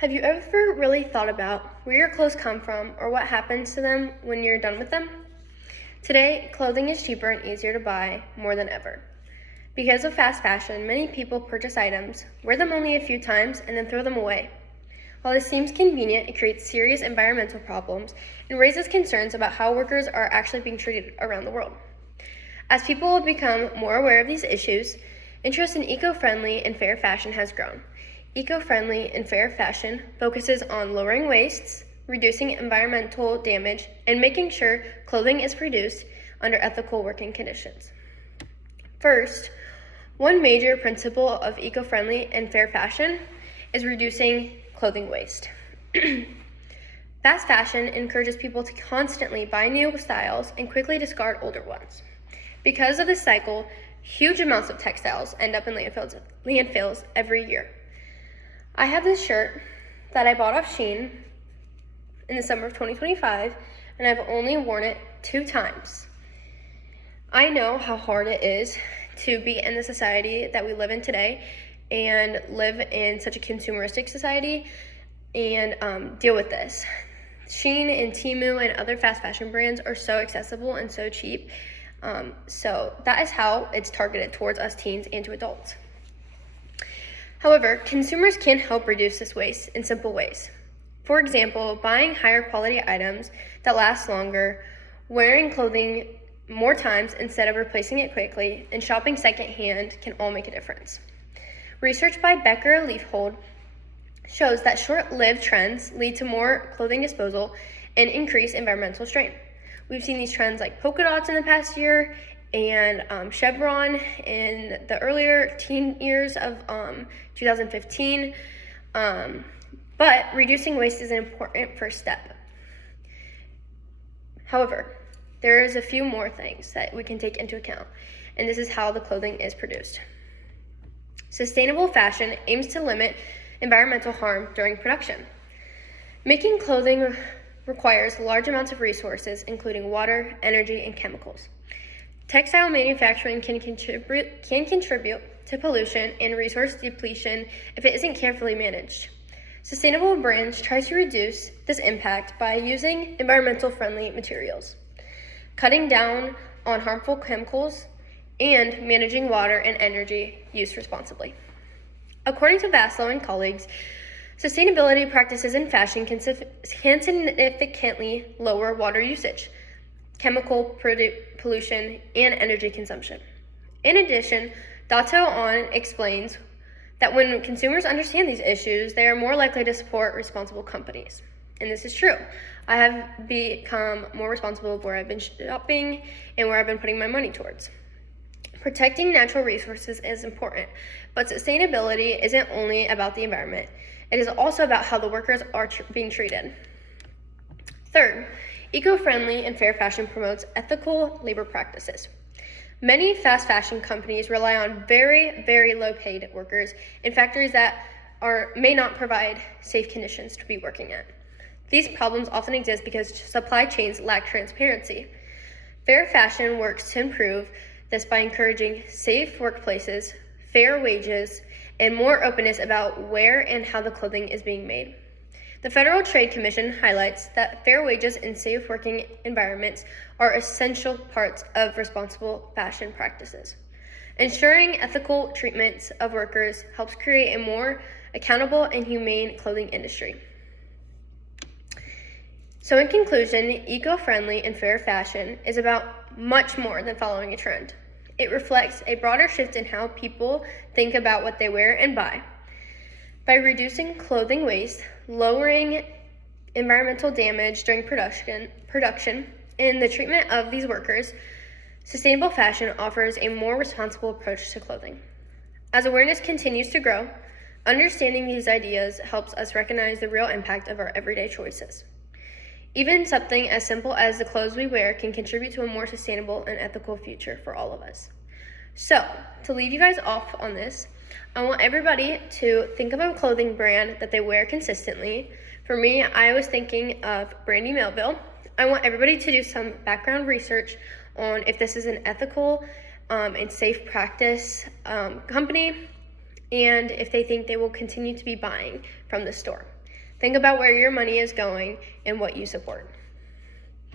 Have you ever really thought about where your clothes come from or what happens to them when you're done with them? Today, clothing is cheaper and easier to buy more than ever. Because of fast fashion, many people purchase items, wear them only a few times, and then throw them away. While this seems convenient, it creates serious environmental problems and raises concerns about how workers are actually being treated around the world. As people have become more aware of these issues, interest in eco-friendly and fair fashion has grown. Eco-friendly and fair fashion focuses on lowering wastes, reducing environmental damage, and making sure clothing is produced under ethical working conditions. First, one major principle of eco-friendly and fair fashion is reducing clothing waste. Fast fashion encourages people to constantly buy new styles and quickly discard older ones. Because of this cycle, huge amounts of textiles end up in landfills every year. I have this shirt that I bought off Shein in the summer of 2025, and I've only worn it 2 times. I know how hard it is to be in the society that we live in today and live in such a consumeristic society and deal with this. Shein and Temu and other fast fashion brands are so accessible and so cheap. So that is how it's targeted towards us teens and to adults. However, consumers can help reduce this waste in simple ways. For example, buying higher quality items that last longer, wearing clothing more times instead of replacing it quickly, and shopping secondhand can all make a difference. Research by Becker Leafhold shows that short-lived trends lead to more clothing disposal and increase environmental strain. We've seen these trends like polka dots in the past year and Chevron in the earlier teen years of 2015. But reducing waste is an important first step. However, there is a few more things that we can take into account, and this is how the clothing is produced. Sustainable fashion aims to limit environmental harm during production. Making clothing requires large amounts of resources, including water, energy, and chemicals. Textile manufacturing can contribute to pollution and resource depletion if it isn't carefully managed. Sustainable brands try to reduce this impact by using environmentally friendly materials, cutting down on harmful chemicals, and managing water and energy use responsibly. According to Vaslow and colleagues, sustainability practices in fashion can significantly lower water usage, chemical pollution, and energy consumption. In addition, Dato On explains that when consumers understand these issues, they are more likely to support responsible companies. And this is true. I have become more responsible of where I've been shopping and where I've been putting my money towards. Protecting natural resources is important, but sustainability isn't only about the environment. It is also about how the workers are being treated. Third, eco-friendly and fair fashion promotes ethical labor practices. Many fast fashion companies rely on very, very low-paid workers in factories that may not provide safe conditions to be working at. These problems often exist because supply chains lack transparency. Fair fashion works to improve this by encouraging safe workplaces, fair wages, and more openness about where and how the clothing is being made. The Federal Trade Commission highlights that fair wages and safe working environments are essential parts of responsible fashion practices. Ensuring ethical treatments of workers helps create a more accountable and humane clothing industry. So in conclusion, eco-friendly and fair fashion is about much more than following a trend. It reflects a broader shift in how people think about what they wear and buy. By reducing clothing waste, lowering environmental damage during production, and the treatment of these workers, sustainable fashion offers a more responsible approach to clothing. As awareness continues to grow, understanding these ideas helps us recognize the real impact of our everyday choices. Even something as simple as the clothes we wear can contribute to a more sustainable and ethical future for all of us. So, to leave you guys off on this, I want everybody to think of a clothing brand that they wear consistently. For me, I was thinking of Brandy Melville. I want everybody to do some background research on if this is an ethical and safe practice company, and if they think they will continue to be buying from the store. Think about where your money is going and what you support.